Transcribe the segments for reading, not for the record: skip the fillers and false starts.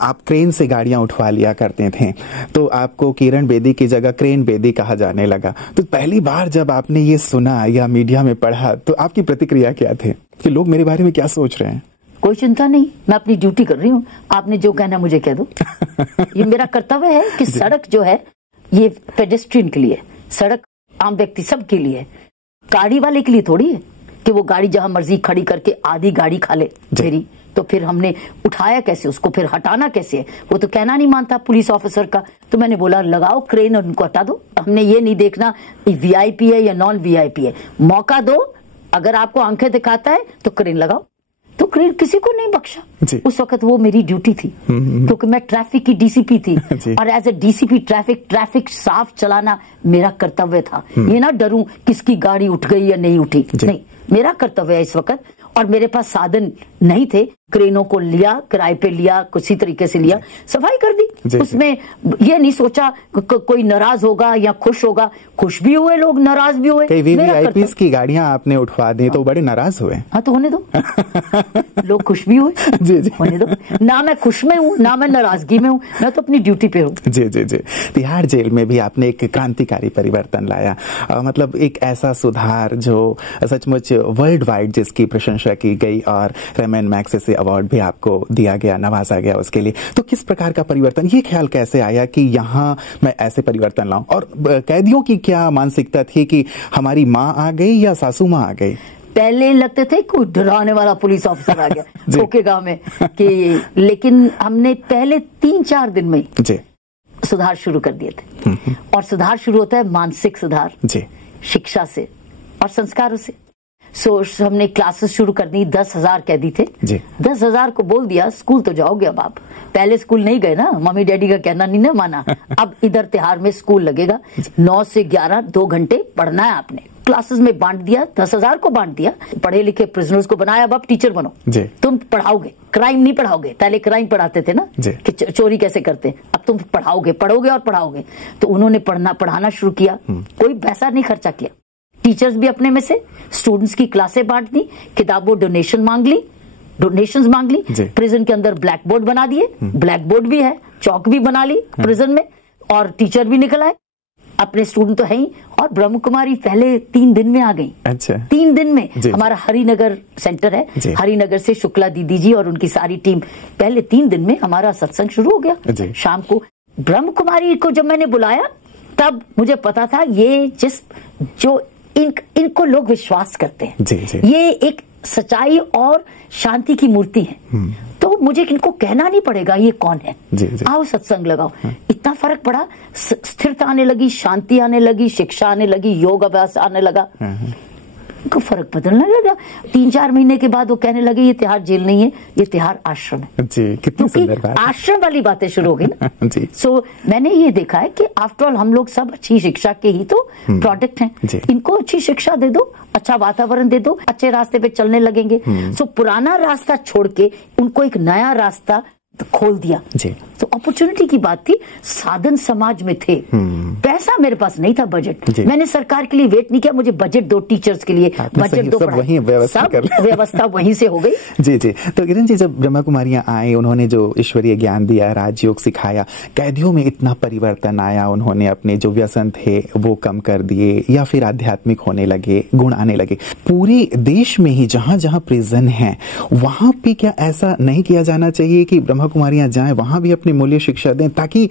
आप क्रेन से गाड़ियां उठवा लिया करते थे, तो आपको किरण बेदी की जगह क्रेन बेदी कहा जाने लगा। तो पहली बार जब आपने ये सुना या मीडिया में पढ़ा तो आपकी प्रतिक्रिया क्या थे कि लोग मेरे बारे में क्या सोच रहे हैं? कोई चिंता नहीं, मैं अपनी ड्यूटी कर रही हूँ। आपने जो कहना मुझे कह दो। ये मेरा कर्तव्य है कि सड़क जो है ये पेडेस्ट्रियन के लिए, सड़क आम व्यक्ति सब के लिए, गाड़ी वाले के लिए थोड़ी है कि वो गाड़ी जहां मर्जी खड़ी करके आधी गाड़ी खा ले मेरी। तो फिर हमने उठाया कैसे उसको, फिर हटाना कैसे है, वो तो कहना नहीं मानता पुलिस ऑफिसर का। तो मैंने बोला लगाओ क्रेन और उनको हटा दो। हमने ये नहीं देखना वीआईपी है या नॉन वीआईपी है, मौका दो। अगर आपको आंखें दिखाता है तो क्रेन लगाओ। तो क्रेन किसी को नहीं बख्शा। उस वक्त वो मेरी ड्यूटी थी क्योंकि मैं ट्रैफिक की डीसीपी थी और एज ए डीसीपी ट्रैफिक साफ चलाना मेरा कर्तव्य था। ये ना डरूं किसकी गाड़ी उठ गई या नहीं उठी, नहीं, मेरा कर्तव्य है इस वक्त। और मेरे पास साधन नहीं थे, क्रेनों को लिया, किराए पे लिया, किसी तरीके से लिया, सफाई कर दी। उसमें ये नहीं सोचा कोई नाराज होगा या खुश होगा। खुश भी हुए लोग, नाराज भी हुए। कई वीवीआईपीज़ की गाड़ियां आपने उठवा दी तो बड़े नाराज हुए। हाँ तो होने दो। लोग खुश भी हुए। जी होने दो ना, मैं खुश में हूँ ना मैं नाराजगी में हूँ, मैं तो अपनी ड्यूटी पे हूँ। जी। तिहाड़ जेल में भी आपने एक क्रांतिकारी परिवर्तन लाया, मतलब एक ऐसा सुधार जो सचमुच वर्ल्ड वाइड जिसकी प्रशंसा की गई और रेमन मैग्सेसे अवार्ड भी आपको दिया गया, नवाजा गया उसके लिए। तो किस प्रकार का परिवर्तन, ये ख्याल कैसे आया कि यहाँ मैं ऐसे परिवर्तन लाऊं? और कैदियों की क्या मानसिकता थी कि हमारी माँ आ गई या सासू माँ आ गई? पहले लगते थे कोई डराने वाला पुलिस ऑफिसर आ गया ठोकेगा में कि, लेकिन हमने पहले 3-4 दिन में सुधार शुरू कर दिए थे। और सुधार शुरू होता है मानसिक सुधार शिक्षा से और संस्कारों से। हमने क्लासेस शुरू कर दी। 10,000 कैदी थे। 10,000 को बोल दिया स्कूल तो जाओगे अब आप। पहले स्कूल नहीं गए ना, मम्मी डैडी का कहना नहीं ना माना। अब इधर तिहाड़ में स्कूल लगेगा, 9 से 11 2 घंटे पढ़ना है आपने। क्लासेस में बांट दिया, 10,000 को बांट दिया। पढ़े लिखे प्रिजनर्स को बनाया, अब आप टीचर बनो, तुम पढ़ाओगे, क्राइम नहीं पढ़ाओगे। पहले क्राइम पढ़ाते थे ना कि चोरी कैसे करते, अब तुम पढ़ाओगे और पढ़ाओगे। तो उन्होंने पढ़ाना शुरू किया। कोई पैसा नहीं खर्चा किया, टीचर्स भी अपने में से, स्टूडेंट्स की क्लासें बांट दी, किताबों डोनेशंस मांग ली, प्रिजन के अंदर ब्लैक बोर्ड बना दिए, ब्लैक बोर्ड भी है, चौक भी बना ली प्रिजन में, और टीचर भी निकल आए। अपने स्टूडेंट तो है ही। और ब्रह्म कुमारी पहले 3 दिन में आ गई। अच्छा। 3 दिन में। हमारा हरिनगर सेंटर है, हरिनगर से शुक्ला दीदी जी और उनकी सारी टीम, पहले 3 दिन में हमारा सत्संग शुरू हो गया शाम को। ब्रह्म कुमारी को जब मैंने बुलाया तब मुझे पता था ये जो इनको लोग विश्वास करते हैं, ये एक सच्चाई और शांति की मूर्ति है। तो मुझे इनको कहना नहीं पड़ेगा ये कौन है। आओ सत्संग लगाओ। इतना फर्क पड़ा, स्थिरता आने लगी, शांति आने लगी, शिक्षा आने लगी, योग अभ्यास आने लगा, उनको फर्क बदलने लगा। 3-4 महीने के बाद वो कहने लगे ये तिहाड़ जेल नहीं है, ये तिहाड़ आश्रम है। कितनी सुंदर बात। आश्रम वाली बातें शुरू हो गई ना। मैंने ये देखा है कि आफ्टर ऑल हम लोग सब अच्छी शिक्षा के ही तो प्रोडक्ट हैं। इनको अच्छी शिक्षा दे दो, अच्छा वातावरण दे दो, अच्छे रास्ते पे चलने लगेंगे। पुराना रास्ता छोड़ के उनको एक नया रास्ता खोल दिया। तो अपॉर्चुनिटी की बात थी। साधन समाज में थे, पैसा मेरे पास नहीं था, बजट मैंने सरकार के लिए वेट नहीं किया, मुझे बजट दो टीचर्स के लिए, बजट दो, सब व्यवस्था वहीं से हो गई। जी। तो किरण जी, जब ब्रह्मा कुमारियां आए, उन्होंने जो ईश्वरीय ज्ञान दिया, राजयोग सिखाया, कैदियों में इतना परिवर्तन आया, उन्होंने अपने जो व्यसन थे वो कम कर दिए या फिर आध्यात्मिक होने लगे, गुण आने लगे। पूरे देश में ही जहां जहां प्रिजन है वहां पे क्या ऐसा नहीं किया जाना चाहिए कि ब्रह्मा कुमारियां जाएं, वहां भी अपनी मूल्य शिक्षा दें, ताकि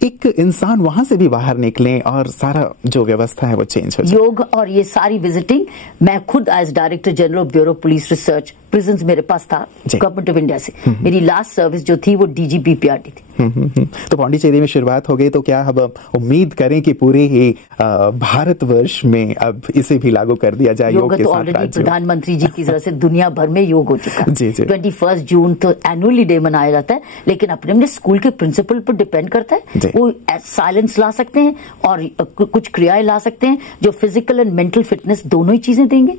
एक इंसान वहां से भी बाहर निकले और सारा जो व्यवस्था है वो चेंज हो जाए? योग और ये सारी विजिटिंग, मैं खुद as director general bureau police research, prisons मेरे पास था गवर्नमेंट ऑफ इंडिया से। मेरी लास्ट सर्विस जो थी वो डीजीपी पीआरटी थी। तो पांडिचेरी में शुरुआत हो गई, तो क्या हम उम्मीद करें कि पूरे ही भारतवर्ष में अब इसे भी लागू कर दिया जाए? योग के साथ ऑलरेडी प्रधानमंत्री जी की तरफ से दुनिया भर में योग हो चुका है। 21 जून तो एनुअली डे मनाया जाता है, लेकिन अपने स्कूल के प्रिंसिपल पर डिपेंड करता है। वो साइलेंस ला सकते हैं और कुछ क्रियाएं ला सकते हैं जो फिजिकल एंड मेंटल फिटनेस दोनों ही चीजें देंगे।